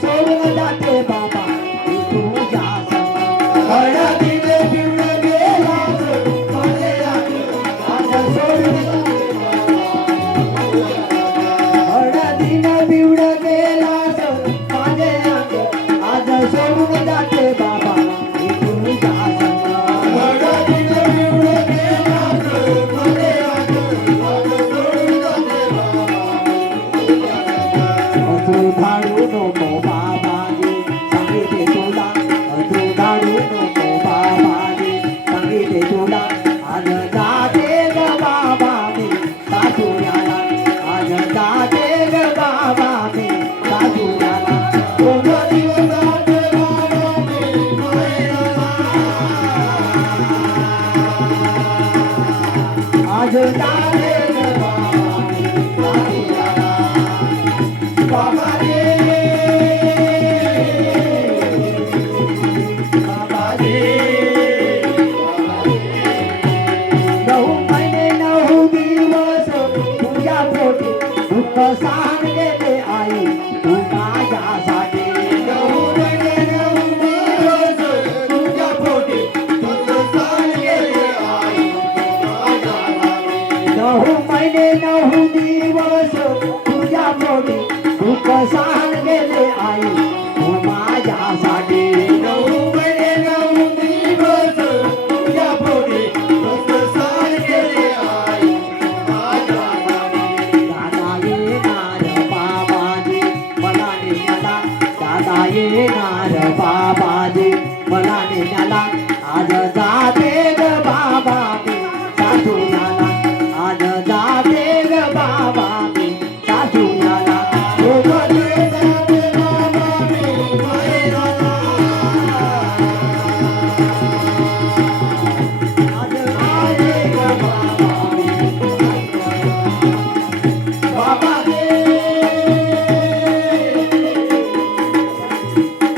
सोडून जाते बाबा तुझ्या हळदीने पिवळं गेलास माझे अंग आज सोडून हळदीने पिवळं गेलास माझे अंग आज सोडून जाते बाबा तुझ्या हळदीने पिवळं गेलास माझे अंग आज सोडून जाते बाबा तू धाडू नको आज जाते बाबा रे बाबा रे 9 महिने 9 दिवस तुझ्या पोटी दुःख सहन केले आई तू माझ्यासाठी 9 महिने 9 दिवस तुझ्या पोटी दुःख सहन केले आई 9 महिने 9 दिवस तुझ्या पोटी दुःख सहन केले आई तू माझ्यासाठी 9 महिने 9 दिवस तुझ्या पोटी दुःख सहन केले आई माझ्यासाठी दादा येणार बाबाजी मला नेण्याला दादा येणार बाबाजी मला नेण्याला आज जाते ग बाबा मी सासूयाला आज जाते ग बाबा मी सासूयाला सोबत जाते बाबा मी माहेराला आज जाते ग बाबा मी बाबा रे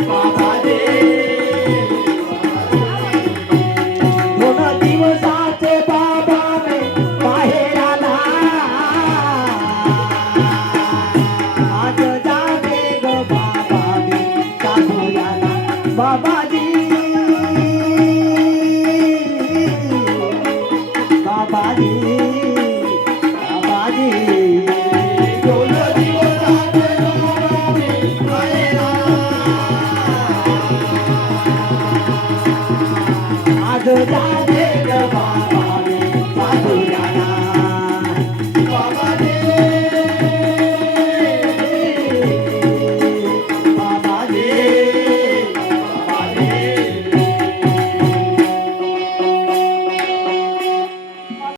बाबा रे 2 दिवसाचे बाबा मी माहेराला आज जाते ग बाबा मी सासूयाला बाबाजी बाबाजी बाबाजी 2 दिवसाचे बाबा मी माहेराला आज जाते